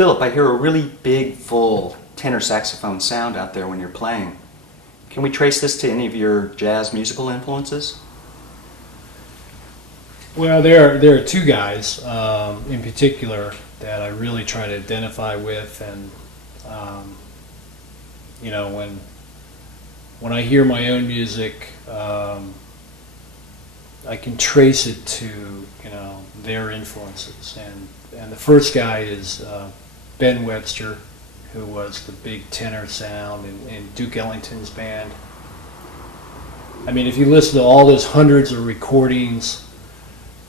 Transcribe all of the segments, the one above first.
Philip, I hear a really big, full tenor saxophone sound out there when you're playing. Can we trace this to any of your jazz musical influences? Well, there are two guys in particular that I really try to identify with, and you know, when I hear my own music, I can trace it to, you know, their influences. And the first guy is Ben Webster, who was the big tenor sound in Duke Ellington's band. I mean, if you listen to all those hundreds of recordings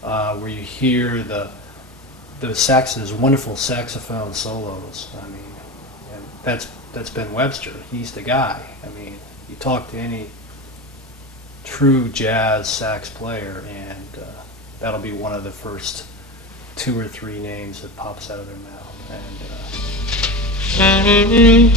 where you hear the those wonderful saxophone solos, I mean, and that's Ben Webster. He's the guy. I mean, you talk to any true jazz sax player, and that'll be one of the first two or three names that pops out of their mouth. And then,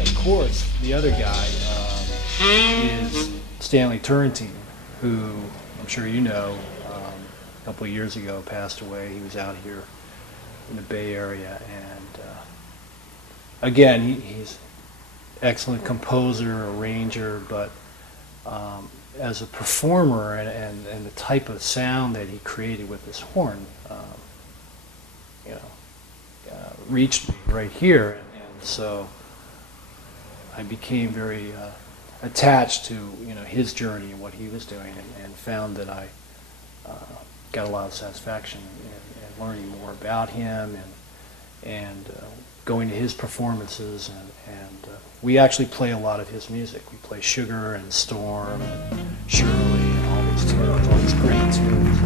of course, the other guy is Stanley Turrentine, who I'm sure you know, a couple of years ago passed away. He was out here in the Bay Area, and again, he's excellent composer, arranger, but as a performer and the type of sound that he created with his horn, you know, reached me right here, and so I became very attached to, you know, his journey and what he was doing, and found that I got a lot of satisfaction in learning more about him and going to his performances, and we actually play a lot of his music. We play Sugar and Storm and Shirley and all these tunes, all these great tunes.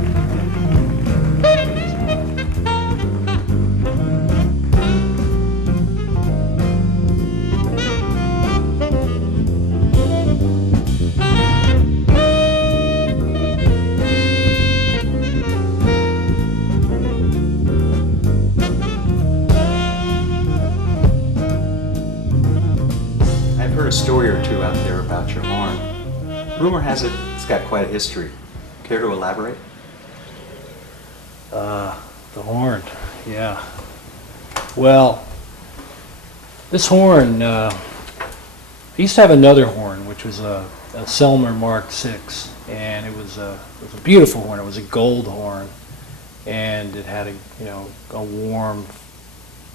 A story or two out there about your horn. Rumor has it it's got quite a history. Care to elaborate? The horn, yeah. Well, this horn, I used to have another horn, which was a Selmer Mark VI, and it was a beautiful horn. It was a gold horn, and it had a warm,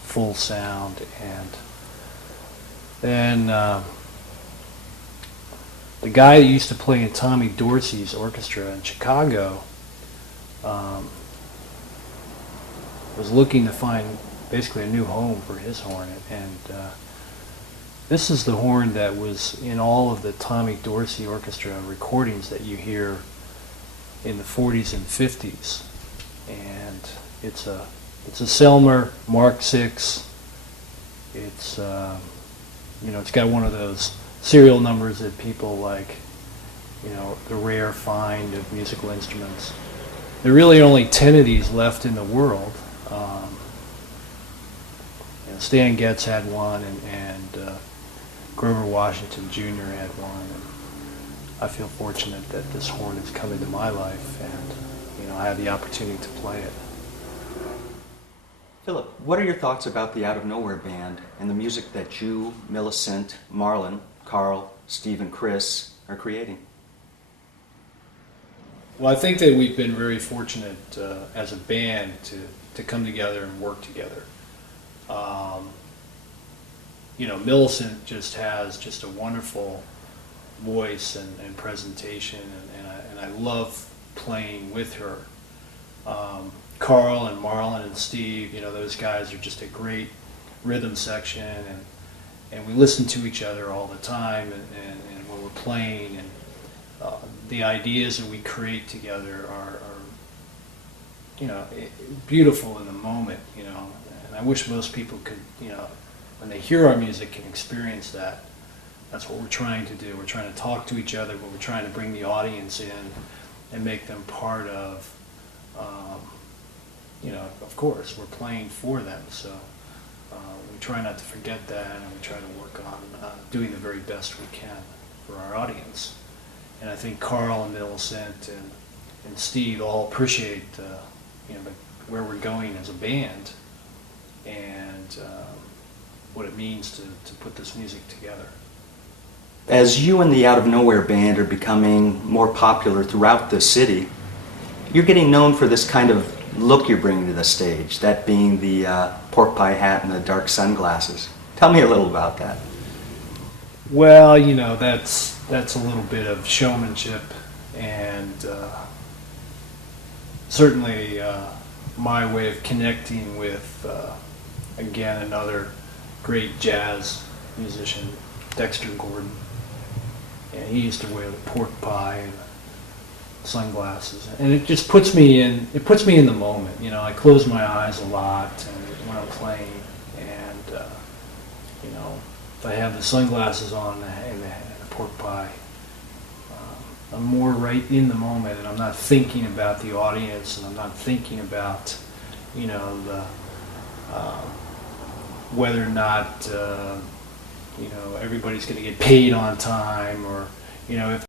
full sound, and then the guy that used to play in Tommy Dorsey's orchestra in Chicago was looking to find basically a new home for his horn, and this is the horn that was in all of the Tommy Dorsey orchestra recordings that you hear in the 40s and 50s, and it's a Selmer Mark VI. It's it's got one of those serial numbers that people like, the rare find of musical instruments. There are really only 10 of these left in the world. Stan Getz had one, and Grover Washington Jr. had one. And I feel fortunate that this horn has come into my life, and I have the opportunity to play it. Philip, what are your thoughts about the Out of Nowhere Band and the music that you, Millicent, Marlon, Carl, Steve, and Chris are creating? Well, I think that we've been very fortunate as a band to come together and work together. Millicent just has just a wonderful voice and presentation, and I love playing with her. Carl and Marlon and Steve, those guys are just a great rhythm section, and we listen to each other all the time, and when we're playing, and the ideas that we create together are beautiful in the moment, and I wish most people could, when they hear our music, can experience that. That's what we're trying to do. We're trying to talk to each other, but we're trying to bring the audience in and make them part of, of course, we're playing for them. So we try not to forget that, and we try to work on doing the very best we can for our audience. And I think Carl and Millicent and Steve all appreciate where we're going as a band and what it means to put this music together. As you and the Out of Nowhere Band are becoming more popular throughout the city, you're getting known for this kind of look you're bringing to the stage, that being the pork pie hat and the dark sunglasses. Tell me a little about that. Well, that's a little bit of showmanship, and certainly my way of connecting with, again, another great jazz musician, Dexter Gordon. And he used to wear the pork pie and sunglasses, and it just puts me in the moment. I close my eyes a lot when I'm playing, and if I have the sunglasses on and the pork pie, I'm more right in the moment, and I'm not thinking about the audience, and I'm not thinking about the whether or not everybody's going to get paid on time, or if